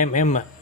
MM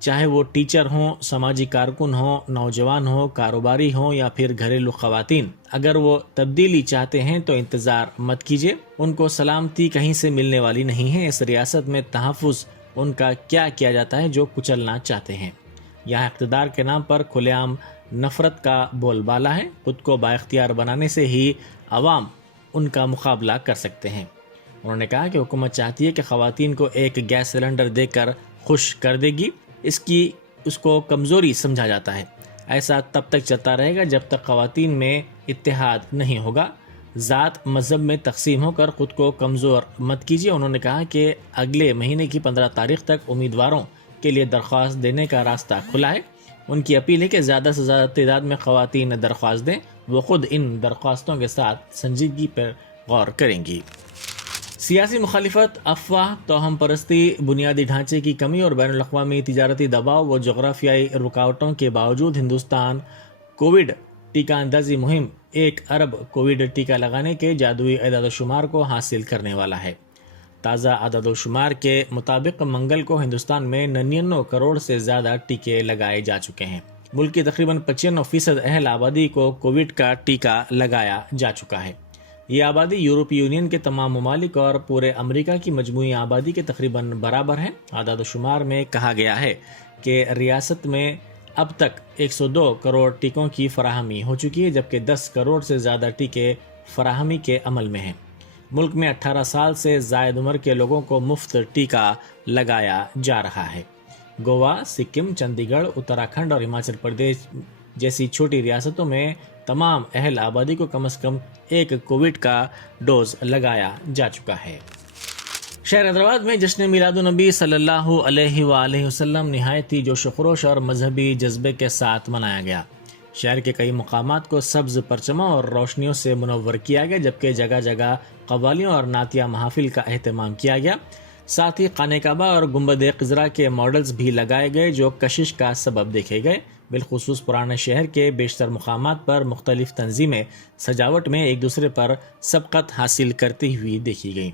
چاہے وہ teacher ہوں، سماجی کارکن ہوں، نوجوان ہوں، کاروباری ہوں یا پھر گھریلو خواتین۔ اگر وہ تبدیلی چاہتے ہیں تو انتظار مت کیجیے، ان کو سلامتی کہیں سے ملنے والی نہیں ہے۔ اس ریاست میں تحفظ ان کا کیا کیا جاتا ہے جو کچلنا چاہتے ہیں۔ یہاں اقتدار کے نام پر کھلے عام نفرت کا بول بالا ہے۔ خود کو بااختیار بنانے سے ہی عوام ان کا مقابلہ کر سکتے ہیں۔ انہوں نے کہا کہ حکومت چاہتی ہے کہ خواتین کو ایک گیس سلنڈر دے کر خوش کر دے گی، اس کو کمزوری سمجھا جاتا ہے۔ ایسا تب تک چلتا رہے گا جب تک خواتین میں اتحاد نہیں ہوگا۔ ذات مذہب میں تقسیم ہو کر خود کو کمزور مت کیجیے۔ انہوں نے کہا کہ اگلے مہینے کی 15 تاریخ تک امیدواروں کے لیے درخواست دینے کا راستہ کھلا ہے۔ ان کی اپیل ہے کہ زیادہ سے زیادہ تعداد میں خواتین درخواست دیں، وہ خود ان درخواستوں کے ساتھ سنجیدگی پر غور کریں گی۔ سیاسی مخالفت، افواہ، توہم پرستی، بنیادی ڈھانچے کی کمی اور بین الاقوامی تجارتی دباؤ و جغرافیائی رکاوٹوں کے باوجود ہندوستان کووڈ ٹیکہ اندازی مہم 1 ارب کووڈ ٹیکہ لگانے کے جادوئی اعداد و شمار کو حاصل کرنے والا ہے۔ تازہ اعداد و شمار کے مطابق منگل کو ہندوستان میں 99 کروڑ سے زیادہ ٹیکے لگائے جا چکے ہیں۔ ملک کی تقریباً 95% اہل آبادی کو کووڈ کا ٹیکہ لگایا جا چکا ہے۔ یہ آبادی یورپی یونین کے تمام ممالک اور پورے امریکہ کی مجموعی آبادی کے تقریباً برابر ہے۔ اعداد و شمار میں کہا گیا ہے کہ ریاست میں اب تک 102 کروڑ ٹیکوں کی فراہمی ہو چکی ہے، جبکہ 10 کروڑ سے زیادہ ٹیکے فراہمی کے عمل میں ہیں۔ ملک میں 18 سال سے زائد عمر کے لوگوں کو مفت ٹیکہ لگایا جا رہا ہے۔ گوا، سکم، چندی گڑھ، اتراکھنڈ اور ہماچل پردیش جیسی چھوٹی ریاستوں میں تمام اہل آبادی کو کم از کم 1 کووڈ کا ڈوز لگایا جا چکا ہے۔ شہر حیدرآباد میں جشن میلاد النبی صلی اللہ علیہ وآلہ وسلم نہایت ہی جوش و خروش اور مذہبی جذبے کے ساتھ منایا گیا۔ شہر کے کئی مقامات کو سبز پرچموں اور روشنیوں سے منور کیا گیا، جبکہ جگہ جگہ قوالیوں اور نعتیہ محافل کا اہتمام کیا گیا۔ ساتھ ہی خانہ کعبہ اور گنبد خضرا کے ماڈلز بھی لگائے گئے جو کشش کا سبب دیکھے گئے۔ بالخصوص پرانے شہر کے بیشتر مقامات پر مختلف تنظیمیں سجاوٹ میں ایک دوسرے پر سبقت حاصل کرتی ہوئی دیکھی گئیں۔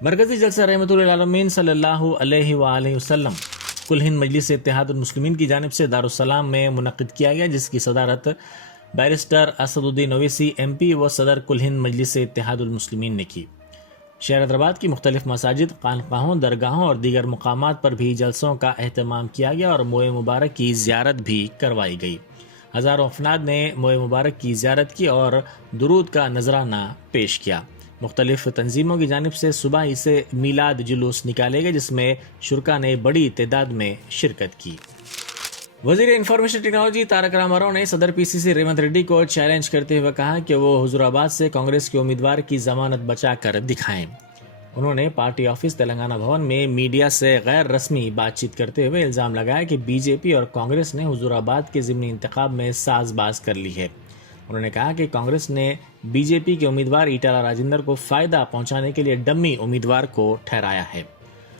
مرکزی جلسہ رحمت للعالمین صلی اللہ علیہ وآلہ وسلم کل ہند مجلس اتحاد المسلمین کی جانب سے دارالسلام میں منعقد کیا گیا، جس کی صدارت بیرسٹر اسد الدین اویسی ایم پی و صدر کل ہند مجلس اتحاد المسلمین نے کی۔ شہر حیدرآباد کی مختلف مساجد، خانقاہوں، درگاہوں اور دیگر مقامات پر بھی جلسوں کا اہتمام کیا گیا اور موئے مبارک کی زیارت بھی کروائی گئی۔ ہزاروں افراد نے موئے مبارک کی زیارت کی اور درود کا نذرانہ پیش کیا۔ مختلف تنظیموں کی جانب سے صبح ہی سے میلاد جلوس نکالے گئے، جس میں شرکاء نے بڑی تعداد میں شرکت کی۔ وزیر انفارمیشن ٹیکنالوجی تارک راما راؤ نے صدر پی سی سی ریونت ریڈی کو چیلنج کرتے ہوئے کہا کہ وہ حضور آباد سے کانگریس کے امیدوار کی ضمانت بچا کر دکھائیں۔ انہوں نے پارٹی آفس تلنگانہ بھون میں میڈیا سے غیر رسمی بات چیت کرتے ہوئے الزام لگایا کہ بی جے پی اور کانگریس نے حضور آباد کے ضمنی انتخاب میں ساز باز کر لی ہے۔ انہوں نے کہا کہ کانگریس نے بی جے پی کے امیدوار ایٹالہ راجندر کو فائدہ پہنچانے کے لیے ڈمی امیدوار کو ٹھہرایا ہے۔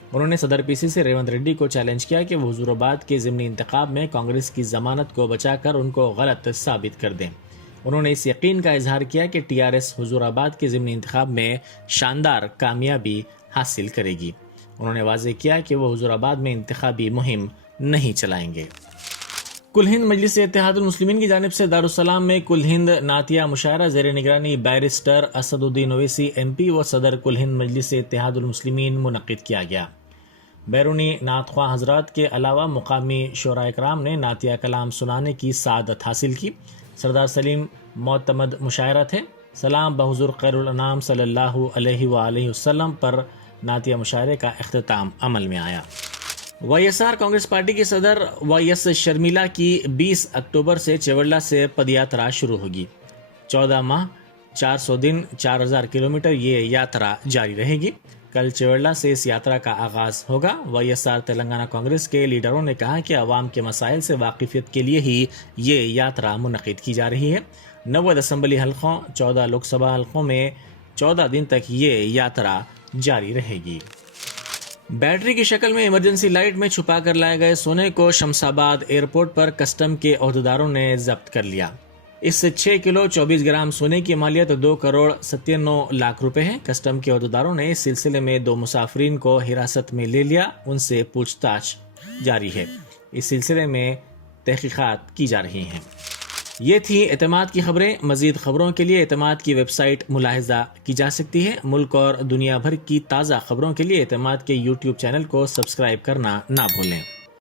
انہوں نے صدر پی سی سی ریونت ریڈی کو چیلنج کیا کہ وہ حضور آباد کے ضمنی انتخاب میں کانگریس کی ضمانت کو بچا کر ان کو غلط ثابت کر دیں۔ انہوں نے اس یقین کا اظہار کیا کہ ٹی آر ایس حضور آباد کے ضمنی انتخاب میں شاندار کامیابی حاصل کرے گی۔ انہوں نے واضح کیا کہ وہ حضور آباد میں انتخابی مہم نہیں چلائیں گے۔ کل ہند مجلس اتحاد المسلمین کی جانب سے دارالسلام میں کل ہند نعتیہ مشاعرہ زیر نگرانی بیرسٹر اسد الدین اویسی ایم پی و صدر کل ہند مجلس اتحاد المسلمین منعقد کیا گیا۔ بیرونی نعت خواہ حضرات کے علاوہ مقامی شعراء کرام نے نعتیہ کلام سنانے کی سعادت حاصل کی۔ سردار سلیم معتمد مشاعرہ تھے۔ سلام بحضور خیر الانام صلی اللہ علیہ وآلہ وسلم پر نعتیہ مشاعرے کا اختتام عمل میں آیا۔ Y S R Congress party کی صدر وائی ایس شرمیلا کی 20 اکتوبر سے چیوڑلہ سے پد یاترا شروع ہوگی۔ 14 ماہ 400 دن 4000 کلومیٹر یہ یاترا جاری رہے گی۔ کل چیوڑلہ سے اس یاترا کا آغاز ہوگا۔ Y S R Telangana Congress کے لیڈروں نے کہا کہ عوام کے مسائل سے واقفیت کے لیے ہی یہ یاترا منعقد کی جا رہی ہے۔ 90 اسمبلی حلقوں، 14 لوک سبھا حلقوں میں 14 دن تک یہ یاترا جاری رہے گی۔ بیٹری کی شکل میں ایمرجنسی لائٹ میں چھپا کر لائے گئے سونے کو شمس آباد ایئرپورٹ پر کسٹم کے عہدیداروں نے ضبط کر لیا۔ اس سے 6 کلو 24 گرام سونے کی مالیت 2 کروڑ 97 لاکھ روپے ہے۔ کسٹم کے عہدیداروں نے اس سلسلے میں 2 مسافرین کو حراست میں لے لیا، ان سے پوچھ تاچھ جاری ہے۔ اس سلسلے میں تحقیقات کی جا رہی ہیں۔ یہ تھی اعتماد کی خبریں۔ مزید خبروں کے لیے اعتماد کی ویب سائٹ ملاحظہ کی جا سکتی ہے۔ ملک اور دنیا بھر کی تازہ خبروں کے لیے اعتماد کے YouTube چینل کو سبسکرائب کرنا نہ بھولیں۔